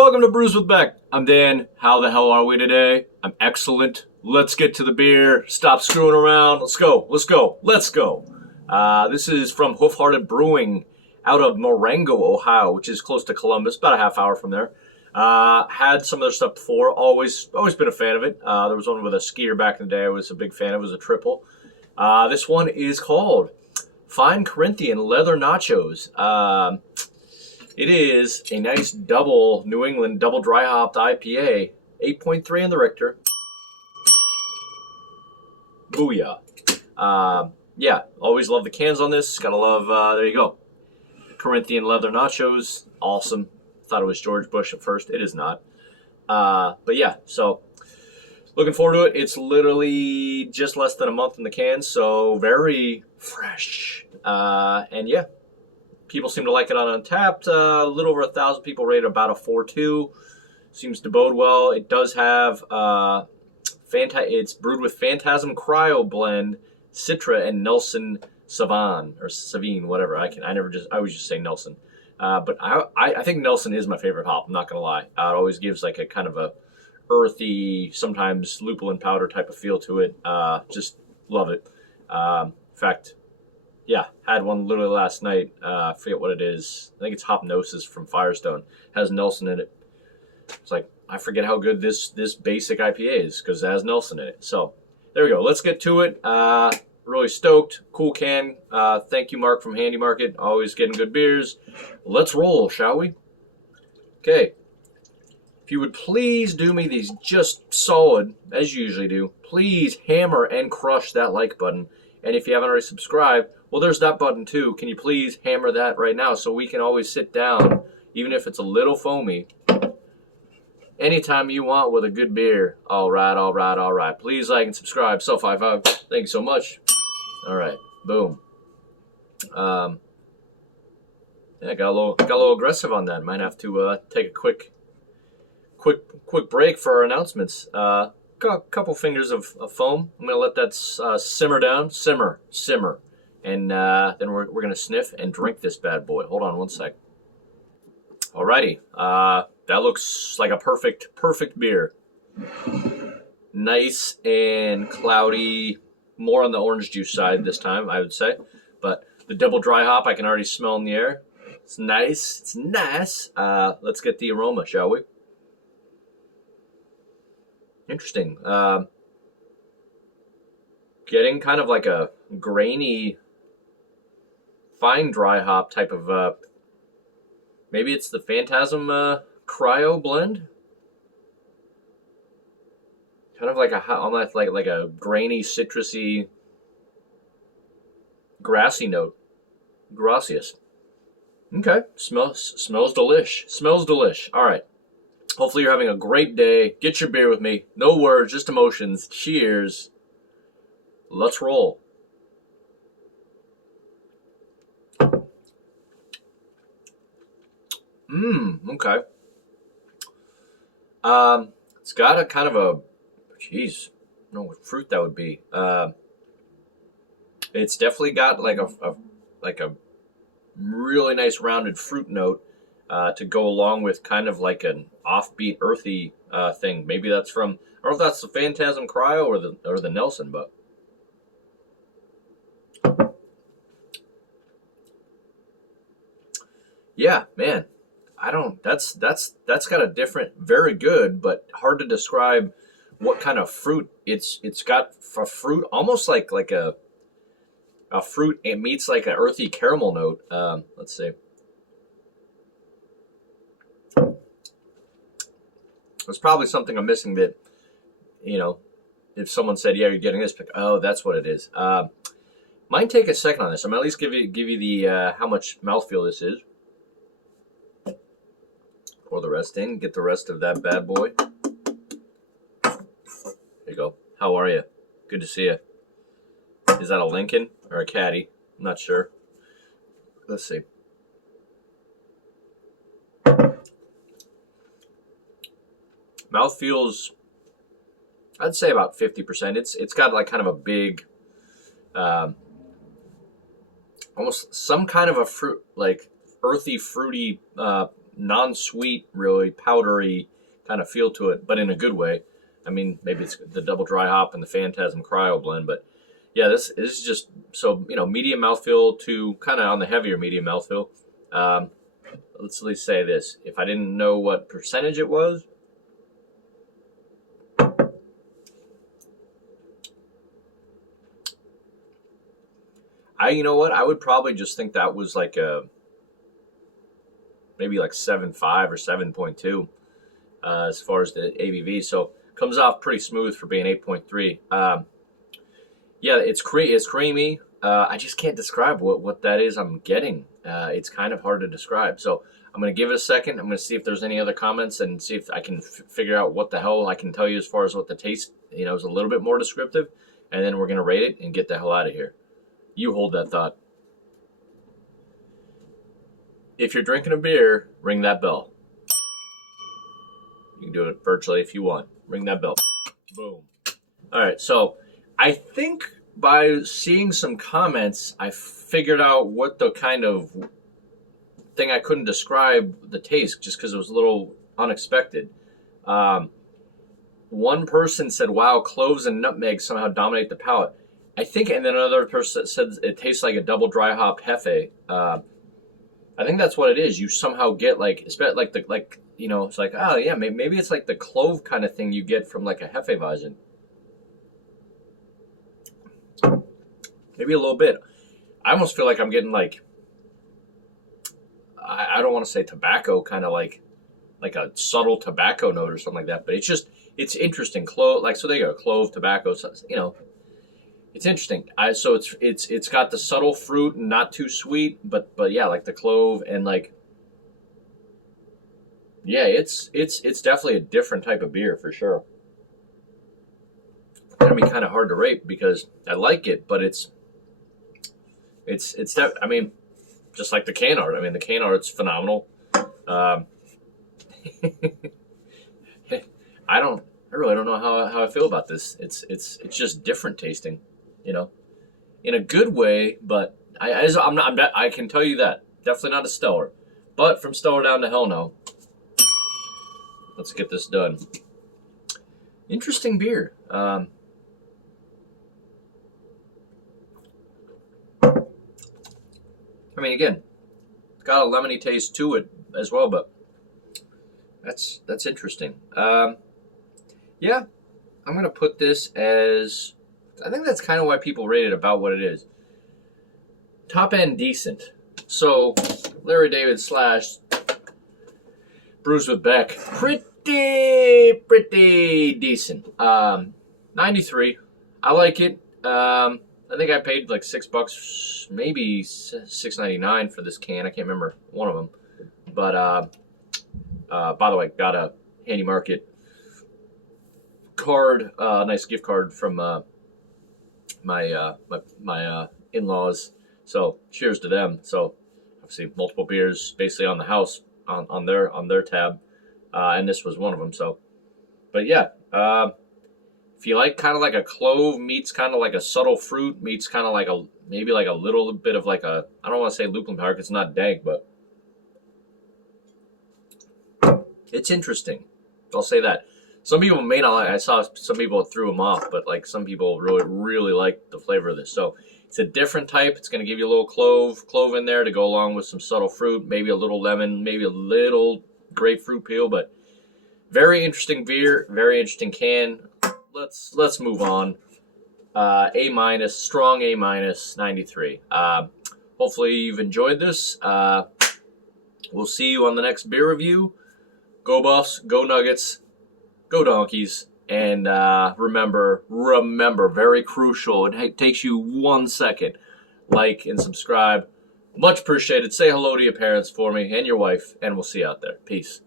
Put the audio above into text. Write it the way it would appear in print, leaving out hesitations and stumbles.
welcome to Brews with Beck. I'm Dan. How the hell are we today? I'm excellent. Let's get to the beer. Stop screwing around. Let's go. This is from Hoof Brewing out of Marengo, Ohio, which is close to Columbus, about a half hour from there. Had some of their stuff before. Always been a fan of it. There was one with a skier back in the day I was a big fan of. It was a triple. This one is called Fine Corinthian Leather Nachos. It is a nice double New England double dry hopped IPA, 8.3 in the Richter. Booyah. Yeah, always love the cans on this. Gotta love, there you go. Corinthian Leather Nachos, awesome. Thought it was George Bush at first. It is not. But yeah, so looking forward to it. It's literally just less than a month in the can, so very fresh. And yeah, people seem to like it on Untapped. A little over 1,000 people rated about a 4.2. Seems to bode well. It does have it's brewed with Phantasm Cryo Blend, Citra, and Nelson Sauvin or Savine, whatever. I always just say Nelson. But I think Nelson is my favorite hop. I'm not gonna lie. It always gives like a kind of a earthy, sometimes lupulin powder type of feel to it. Just love it. In fact, yeah, had one literally last night. I forget what it is. I think it's Hopnosis from Firestone. Has Nelson in it. It's like, I forget how good this basic IPA is because it has Nelson in it. So there we go. Let's get to it. Really stoked. Cool can. Thank you, Mark from Handy Market. Always getting good beers. Let's roll, shall we? Okay. If you would please do me these just solid, as you usually do, please hammer and crush that like button. And if you haven't already subscribed, well, there's that button too. Can you please hammer that right now so we can always sit down, even if it's a little foamy, anytime you want with a good beer. All right. Please like and subscribe. So55. Thank you so much. All right. Boom. Yeah, got a little aggressive on that. Might have to take a quick break for our announcements. Got a couple fingers of foam. I'm gonna let that simmer down. Simmer. And then we're gonna sniff and drink this bad boy. Hold on one sec. Alrighty. That looks like a perfect beer. Nice and cloudy, more on the orange juice side this time, I would say. But the double dry hop, I can already smell in the air. It's nice. Let's get the aroma, shall we? Interesting. Getting kind of like a grainy, fine dry hop type of, maybe it's the Phantasm Cryo Blend. Kind of like almost like a grainy, citrusy, grassy note. Gracias. Okay, smells delish. All right. Hopefully you're having a great day. Get your beer with me. No words, just emotions. Cheers. Let's roll. Okay. It's got a kind of a, jeez, I don't know what fruit that would be. It's definitely got like a really nice rounded fruit note to go along with kind of like an offbeat earthy thing. Maybe that's from, I don't know if that's the Phantasm Cryo or the Nelson, but yeah, man. That's got a different, very good, but hard to describe what kind of fruit. It's got a fruit, almost like a fruit. It meets like an earthy caramel note. Let's see. There's probably something I'm missing that, if someone said, yeah, you're getting this, pick, oh, that's what it is. Might take a second on this. I'm gonna at least give you the how much mouthfeel this is. Pour the rest in. Get the rest of that bad boy. There you go. How are you? Good to see you. Is that a Lincoln or a Caddy? I'm not sure. Let's see. Mouth feels, I'd say about 50%. It's got like kind of a big, almost some kind of a fruit, like earthy, fruity non-sweet, really powdery kind of feel to it, but in a good way. I mean, maybe it's the double dry hop and the Phantasm Cryo blend, but yeah, this is just so, medium mouthfeel to kind of on the heavier medium mouthfeel. Let's at least say this: if I didn't know what percentage it was, you know what? I would probably just think that was like maybe like 7.5 or 7.2 as far as the ABV. So comes off pretty smooth for being 8.3. Yeah, it's creamy. I just can't describe what that is I'm getting. It's kind of hard to describe. So I'm going to give it a second. I'm going to see if there's any other comments and see if I can figure out what the hell I can tell you as far as what the taste, is a little bit more descriptive. And then we're going to rate it and get the hell out of here. You hold that thought. If you're drinking a beer, ring that bell. You can do it virtually if you want. Ring that bell. Boom. All right, so I think by seeing some comments, I figured out what the kind of thing I couldn't describe the taste just because it was a little unexpected. One person said, wow, cloves and nutmeg somehow dominate the palate. I think, and then another person said it tastes like a double dry hop Hefe. I think that's what it is. You somehow get it's like, oh yeah, maybe it's like the clove kind of thing you get from like a Hefeweizen. Maybe a little bit. I almost feel like I'm getting like, I don't want to say tobacco, kind of like a subtle tobacco note or something like that. But it's interesting. Clove, so there you go, clove, tobacco. So, it's interesting. So it's got the subtle fruit and not too sweet, but yeah, like the clove and yeah, it's definitely a different type of beer for sure. It's gonna be kind of hard to rate because I like it, but I mean, just like the can art. I mean, the can art's phenomenal. I really don't know how I feel about this. It's just different tasting, in a good way. But I can tell you that definitely not a stellar. But from stellar down to hell no. Let's get this done. Interesting beer. I mean, again, it's got a lemony taste to it as well, but that's interesting. Yeah, I'm going to put this as, I think that's kind of why people rate it about what it is. Top end decent. So, Larry David / Brews with Beck, pretty decent. 93. I like it. I think I paid like $6, maybe $6.99 for this can. I can't remember one of them. But by the way, got a Handy Market card, nice gift card from my in-laws. So cheers to them. So obviously multiple beers basically on the house on their tab, and this was one of them. So, but yeah. If you like kind of like a clove meets kind of like a subtle fruit meets kind of like maybe like a little bit of like a, I don't want to say lupulin power because it's not dank, but it's interesting. I'll say that. Some people may not like, I saw some people threw them off, but like some people really like the flavor of this. So it's a different type. It's going to give you a little clove in there to go along with some subtle fruit, maybe a little lemon, maybe a little grapefruit peel, but very interesting beer, very interesting can. Let's move on. A-, strong A-, 93. Hopefully you've enjoyed this. We'll see you on the next beer review. Go Buffs, go Nuggets, go Donkeys, and remember, very crucial. It takes you 1 second. Like and subscribe. Much appreciated. Say hello to your parents for me and your wife, and we'll see you out there. Peace.